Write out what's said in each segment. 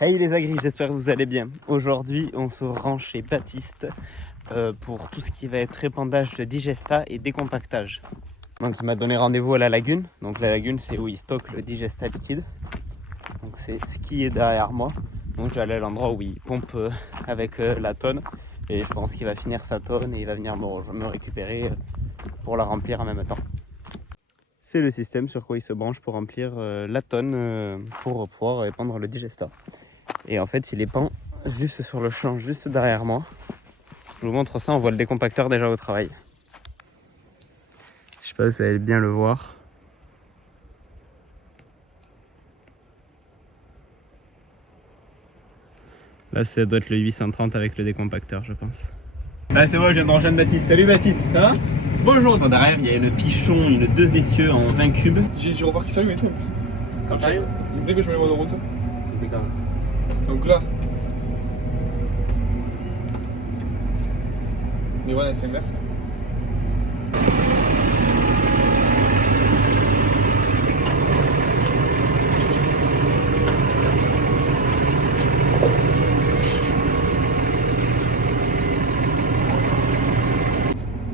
Hey les agris, j'espère que vous allez bien. Aujourd'hui, on se rend chez Baptiste pour tout ce qui va être épandage de digesta et décompactage. Donc il m'a donné rendez-vous à la lagune. Donc la lagune, c'est où il stocke le digesta liquide. Donc c'est ce qui est derrière moi. Donc j'allais à l'endroit où il pompe avec la tonne. Et je pense qu'il va finir sa tonne et il va venir me récupérer pour la remplir en même temps. C'est le système sur quoi il se branche pour remplir la tonne pour pouvoir épandre le digesta. Et en fait, il épand juste sur le champ, juste derrière moi. Je vous montre ça, on voit le décompacteur déjà au travail. Je sais pas si vous allez bien le voir. Là, ça doit être le 830 avec le décompacteur, je pense. Là, c'est bon, je viens de rejoindre Baptiste. Salut Baptiste, ça va? Bonjour. Derrière, il y a une pichon, une 2 essieux en 20 cubes. J'ai remarqué ça lui et tout. Quand t'arrives? Dès que je mets les mains en route. D'accord. Donc là. Mais ouais, c'est inverse.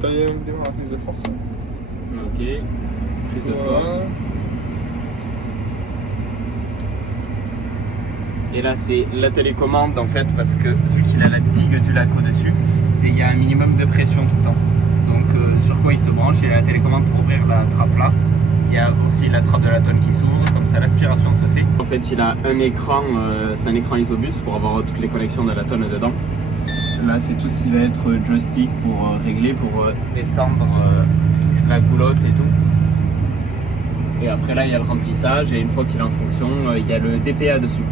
T'as une vidéo à la prise de force. Ok. Prise de force. Et là, c'est la télécommande en fait, parce que vu qu'il a la digue du lac au-dessus, il y a un minimum de pression tout le temps. Donc, sur quoi il se branche? Il y a la télécommande pour ouvrir la trappe là. Il y a aussi la trappe de la tonne qui s'ouvre, comme ça l'aspiration se fait. En fait, il a un écran, c'est un écran isobus pour avoir toutes les connexions de la tonne dedans. Là, c'est tout ce qui va être joystick pour régler, pour descendre la goulotte et tout. Et après là, il y a le remplissage et une fois qu'il est en fonction, il y a le DPA dessus.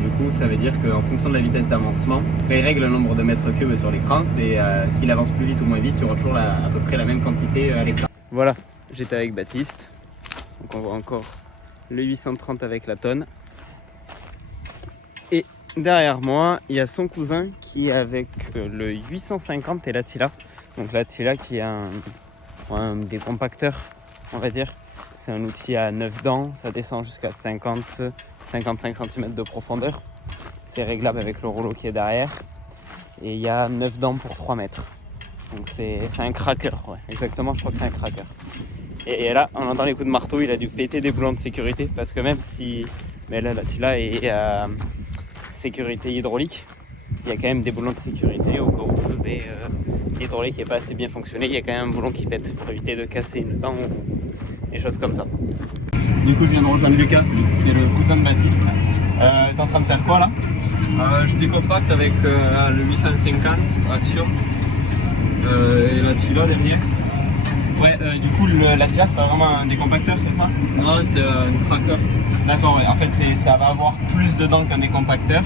Du coup, ça veut dire qu'en fonction de la vitesse d'avancement, il règle le nombre de mètres cubes sur l'écran. C'est s'il avance plus vite ou moins vite, il y aura toujours à peu près la même quantité à l'écran. Voilà, j'étais avec Baptiste. Donc on voit encore le 830 avec la tonne. Et derrière moi, il y a son cousin qui est avec le 850 et l'Attila. Donc l'Attila qui est un décompacteur, on va dire. C'est un outil à 9 dents, ça descend jusqu'à 55 cm de profondeur. C'est réglable avec le rouleau qui est derrière. Et il y a 9 dents pour 3 mètres. Donc c'est un cracker, ouais. Exactement, je crois que c'est un cracker. Et là, on entend les coups de marteau, il a dû péter des boulons de sécurité. Parce que même si là, l'Attila est à sécurité hydraulique, il y a quand même des boulons de sécurité au cas où l'hydraulique n'est pas assez bien fonctionné. Il y a quand même un boulon qui pète pour éviter de casser une dent ou des choses comme ça. Du coup, je viens de rejoindre Lucas, c'est le cousin de Baptiste. T'es en train de faire quoi là? Je décompacte avec le 850 Action et la Tila derrière. Ouais, du coup, l'Attila, c'est pas vraiment un décompacteur, c'est ça? Non, c'est un cracker. D'accord, ouais. En fait, ça va avoir plus de dents qu'un décompacteur.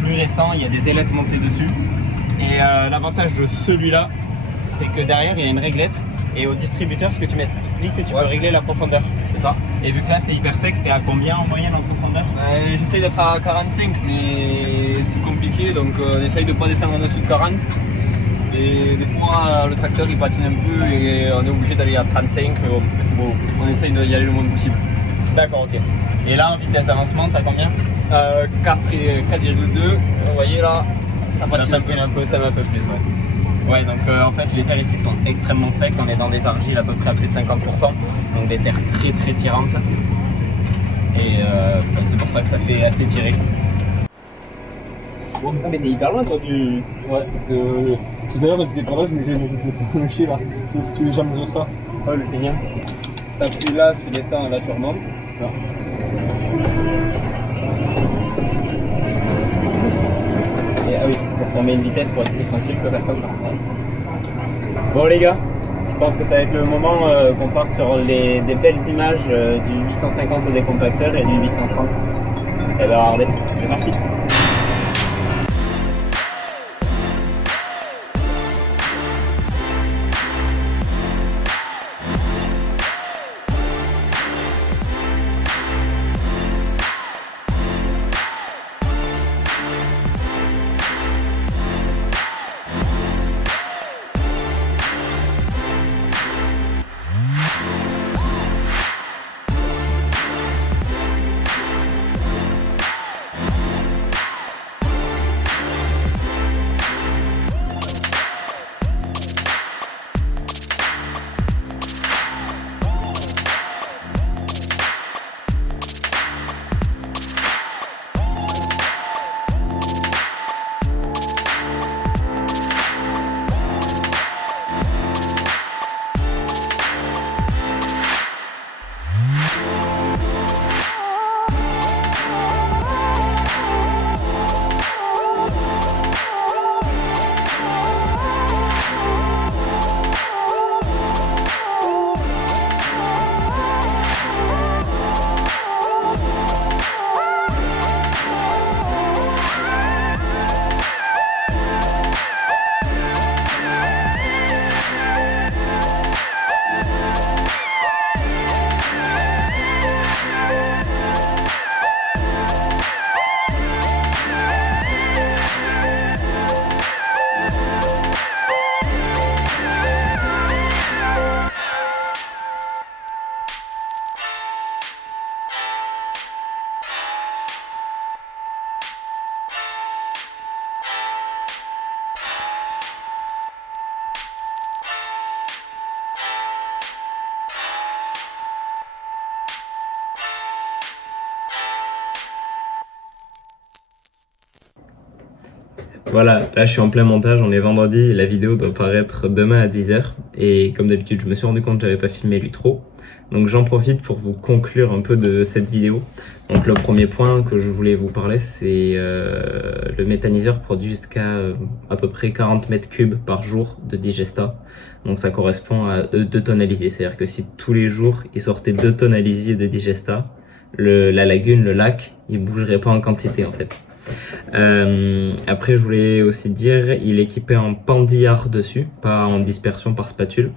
Plus récent, il y a des ailettes montées dessus. Et l'avantage de celui-là, c'est que derrière, il y a une réglette. Et au distributeur, ce que tu m'expliques, que tu peux régler la profondeur. C'est ça. Et vu que là, c'est hyper sec, t'es à combien en moyenne en profondeur? J'essaye d'être à 45, mais c'est compliqué, donc on essaye de ne pas descendre en dessous de 40. Et des fois, le tracteur il patine un peu et on est obligé d'aller à 35. Bon, on essaye d'y aller le moins possible. D'accord, ok. Et là, en vitesse d'avancement, t'as combien? 4,2. Vous voyez là, ça patine un peu, ça va un peu plus, ouais. Ouais, donc en fait, les terres ici sont extrêmement secs. On est dans des argiles à peu près à plus de 50%. Donc des terres très très tirantes. Et c'est pour ça que ça fait assez tirer. Ah, mais t'es hyper loin toi du. Ouais, tout à l'heure t'étais pas là, je me suis fait chier là. Tu veux jamais dire ça? Oh le peignard. T'appuies là, tu descends, là tu remontes. Ça. Et, ah oui, pour former une vitesse pour être plus tranquille, je peux faire comme ça. Bon les gars, je pense que ça va être le moment qu'on parte sur des belles images du 850 décompacteur et du 830. Et ben regardez, c'est parti. Voilà, là je suis en plein montage, on est vendredi, la vidéo doit paraître demain à 10 h. Et comme d'habitude, je me suis rendu compte que j'avais pas filmé l'intro. Donc j'en profite pour vous conclure un peu de cette vidéo. Donc le premier point que je voulais vous parler, c'est le méthaniseur produit jusqu'à à peu près 40 mètres cubes par jour de digesta. Donc ça correspond à 2 tonnes alizées. C'est-à-dire que si tous les jours il sortait 2 tonnes alizées de digesta, la lagune, le lac, il bougerait pas en quantité en fait. Après je voulais aussi dire, il est équipé en pandillard dessus, pas en dispersion par spatule.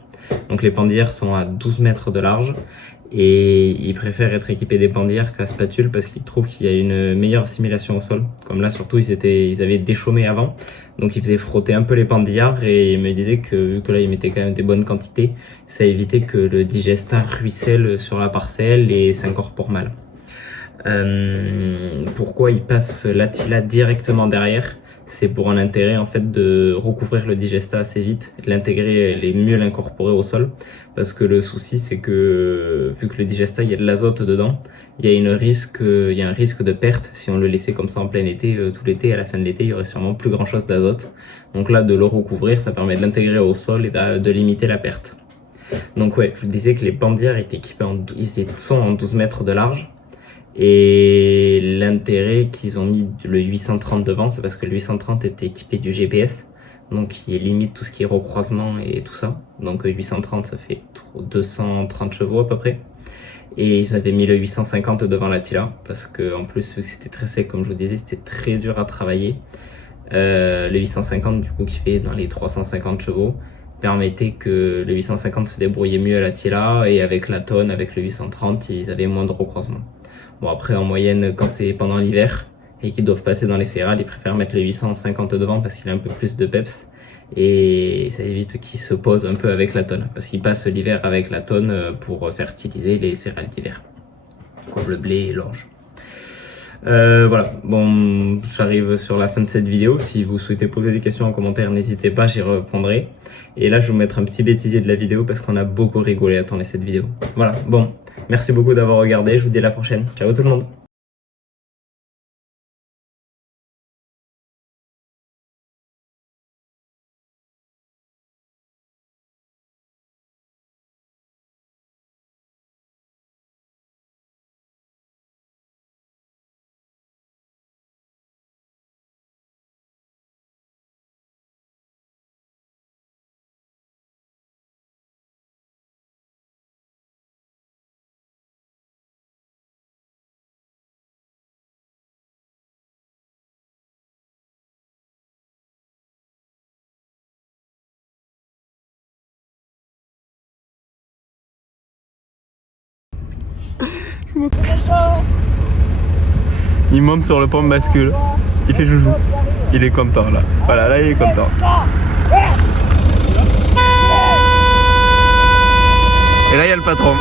Donc les pandillards sont à 12 mètres de large et ils préfèrent être équipés des pandillards qu'à spatule parce qu'ils trouvent qu'il y a une meilleure assimilation au sol. Comme là surtout ils avaient déchaumé avant, donc ils faisaient frotter un peu les pandillards et ils me disaient que vu que là ils mettaient quand même des bonnes quantités, ça évitait que le digesta ruisselle sur la parcelle et s'incorpore mal. Pourquoi ils passent l'Attila directement derrière? C'est pour un intérêt en fait de recouvrir le digesta assez vite, l'intégrer et mieux l'incorporer au sol. Parce que le souci c'est que vu que le digesta il y a de l'azote dedans, il y a un risque de perte si on le laissait comme ça en plein été, tout l'été, à la fin de l'été il y aurait sûrement plus grand chose d'azote. Donc là de le recouvrir ça permet de l'intégrer au sol et de limiter la perte. Donc ouais, je vous disais que les pandillards étaient équipés ils sont en 12 mètres de large. Et l'intérêt qu'ils ont mis le 830 devant, c'est parce que le 830 était équipé du GPS, donc qui limite tout ce qui est recroisement et tout ça. Donc 830 ça fait 230 chevaux à peu près. Et ils avaient mis le 850 devant l'Attila, parce que en plus vu que c'était très sec comme je vous disais, c'était très dur à travailler. Le 850 du coup qui fait dans les 350 chevaux, permettait que le 850 se débrouillait mieux à l'Attila, et avec la tonne, avec le 830, ils avaient moins de recroisement. Bon après en moyenne quand c'est pendant l'hiver et qu'ils doivent passer dans les cérales, ils préfèrent mettre le 850 devant parce qu'il a un peu plus de peps et ça évite qu'ils se posent un peu avec la tonne parce qu'ils passent l'hiver avec la tonne pour fertiliser les céréales d'hiver comme le blé et l'orge. Voilà, bon j'arrive sur la fin de cette vidéo. Si vous souhaitez poser des questions en commentaire, n'hésitez pas, j'y répondrai. Et là je vais vous mettre un petit bêtisier de la vidéo parce qu'on a beaucoup rigolé à tourner cette vidéo. Voilà, bon, merci beaucoup d'avoir regardé, je vous dis à la prochaine. Ciao tout le monde. Il monte sur le pont de bascule, il fait joujou, il est content là, voilà là il est content. Et là il y a le patron.